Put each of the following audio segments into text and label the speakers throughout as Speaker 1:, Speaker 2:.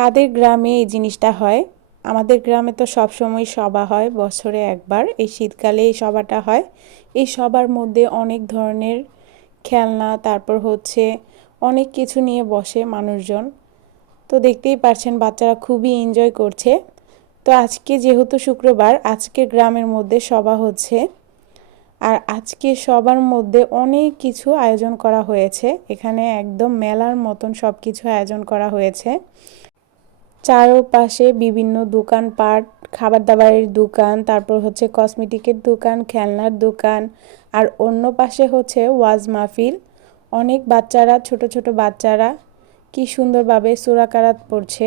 Speaker 1: কাদের গ্রামে এই জিনিসটা হয়? আমাদের গ্রামে তো সবসময় সভা হয়, বছরে একবার। এই শীতকালে এই সভাটা হয়। এই সবার মধ্যে অনেক ধরনের খেলনা, তারপর হচ্ছে অনেক কিছু নিয়ে বসে মানুষজন। তো দেখতেই পারছেন, বাচ্চারা খুবই এনজয় করছে। তো আজকে যেহেতু শুক্রবার আজকে গ্রামের মধ্যে সভা হচ্ছে। আর আজকে সবার মধ্যে অনেক কিছু আয়োজন করা হয়েছে। এখানে একদম মেলার মতন সব কিছু আয়োজন করা হয়েছে। চারপাশে বিভিন্ন দোকান, পাট খাবার দাবারের দোকান, তারপর হচ্ছে কসমেটিকের দোকান, খেলনার দোকান, আর অন্য পাশে হচ্ছে ওয়াজ মাহফিল। অনেক বাচ্চারা, ছোট ছোট বাচ্চারা কি সুন্দরভাবে সুরাকারাত পড়ছে।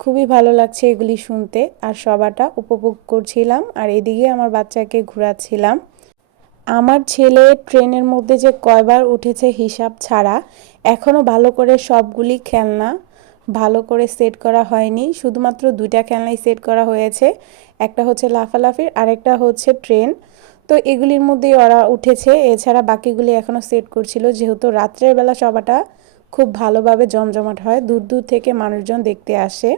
Speaker 1: খুবই ভালো লাগছে এগুলি শুনতে, আর সবাটা উপভোগ করছিলাম, আর এদিকে আমার বাচ্চাকে ঘোরাচ্ছিলাম। আমার ছেলে ট্রেনের মধ্যে যে কয়বার উঠেছে হিসাব ছাড়া এখনও ভালো করে সবগুলি খেলনা ভালো করে সেট করা হয়নি। শুধুমাত্র দুইটা খেলনাই সেট করা হয়েছে। একটা হচ্ছে লাফালাফির, আরেকটা হচ্ছে ট্রেন তো এগুলির মধ্যেই ওরা উঠেছে। এছাড়া বাকিগুলি এখনও সেট করছিল। যেহেতু রাত্রের বেলা সবাটা খুব ভালোভাবে জমজমাট হয়, দূর দূর থেকে মানুষজন দেখতে আসে।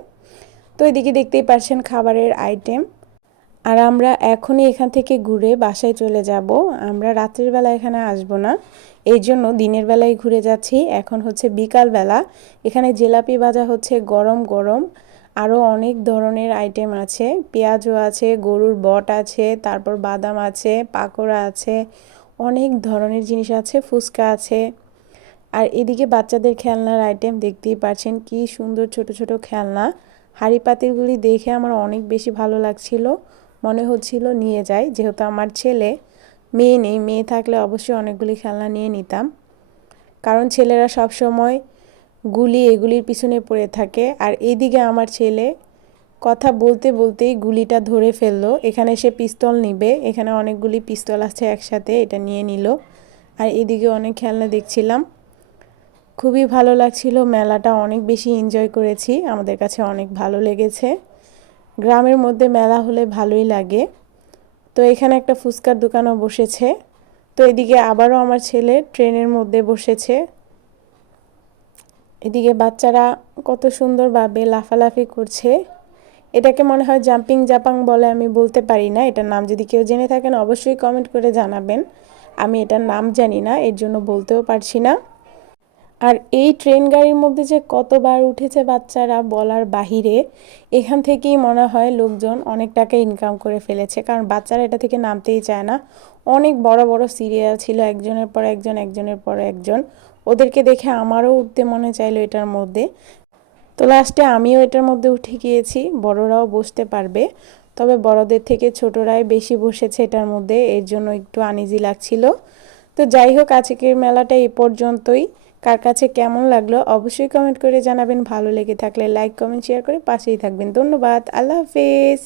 Speaker 1: তো এদিকে দেখতেই পারছেন খাবারের আইটেম আর আমরা এখনই এখান থেকে ঘুরে বাসায় চলে যাব। আমরা রাত্রের বেলা এখানে আসব না। এই জন্য দিনের বেলায় ঘুরে যাচ্ছি। এখন হচ্ছে বিকাল বেলা। এখানে জিলাপি ভাজা হচ্ছে গরম গরম। আরও অনেক ধরনের আইটেম আছে। পেঁয়াজও আছে, গরুর বট আছে, তারপর বাদাম আছে, পাকোড়া আছে, অনেক ধরনের জিনিস আছে, ফুচকা আছে। আর এদিকে বাচ্চাদের খেলনার আইটেম দেখতেই পাচ্ছেন কি সুন্দর ছোট ছোট খেলনা। হাঁড়ি পাতিলগুলি দেখে আমার অনেক বেশি ভালো লাগছিল। মনে হচ্ছিল নিয়ে যাই। যেহেতু আমার ছেলে মেয়ে নেই, মেয়ে থাকলে অবশ্যই অনেকগুলি খেলনা নিয়ে নিতাম। কারণ ছেলেরা সব সময় গুলি এগুলির পিছনে পড়ে থাকে। আর এদিকে আমার ছেলে কথা বলতে বলতেই গুলিটা ধরে ফেলল। এখানে সে পিস্তল নিবে, এখানে অনেকগুলি পিস্তল আছে একসাথে, এটা নিয়ে নিল। আর এদিকে অনেক খেলনা দেখছিলাম। খুবই ভালো লাগছিল, মেলাটা অনেক বেশি এনজয় করেছি। আমাদের কাছে অনেক ভালো লেগেছে। গ্রামের মধ্যে মেলা হলে ভালোই লাগে। তো এখানে একটা ফুচকার দোকানও বসেছে। তো এদিকে আবারও আমার ছেলে ট্রেনের মধ্যে বসেছে। এদিকে বাচ্চারা কত সুন্দরভাবে লাফালাফি করছে। এটাকে মনে হয় জাম্পিং জাপাং বলে আমি বলতে পারি না। এটার নাম যদি কেউ জেনে থাকেন, অবশ্যই কমেন্ট করে জানাবেন। আমি এটার নাম জানি না, এর জন্য বলতেও পারছি না। আর এই ট্রেন গাড়ির মধ্যে যে কতবার উঠেছে বাচ্চারা বলার বাহিরে, এখান থেকেই মনে হয় লোকজন অনেক টাকা ইনকাম করে ফেলেছে। কারণ বাচ্চারা এটা থেকে নামতেই চায় না। অনেক বড় বড় সিরিয়াল ছিল, একজনের পর একজন, একজনের পর একজন। ওদেরকে দেখে আমারও উঠতে মনে চাইলো এটার মধ্যে। তো লাস্টে আমিও এটার মধ্যে উঠে গিয়েছি, বড়রাও বসতে পারবে। তবে বড়দের থেকে ছোটরাই বেশি বসেছে এটার মধ্যে, এর জন্য একটু আনিজি লাগছিল। তো যাই হোক, আজকের মেলাটা এ পর্যন্তই। কার কাছে কেমন লাগল অবশ্যই কমেন্ট করে জানাবেন। ভালো লেগে থাকলে লাইক কমেন্ট শেয়ার করে পাশেই থাকবেন। ধন্যবাদ। আল্লাহ হাফেজ।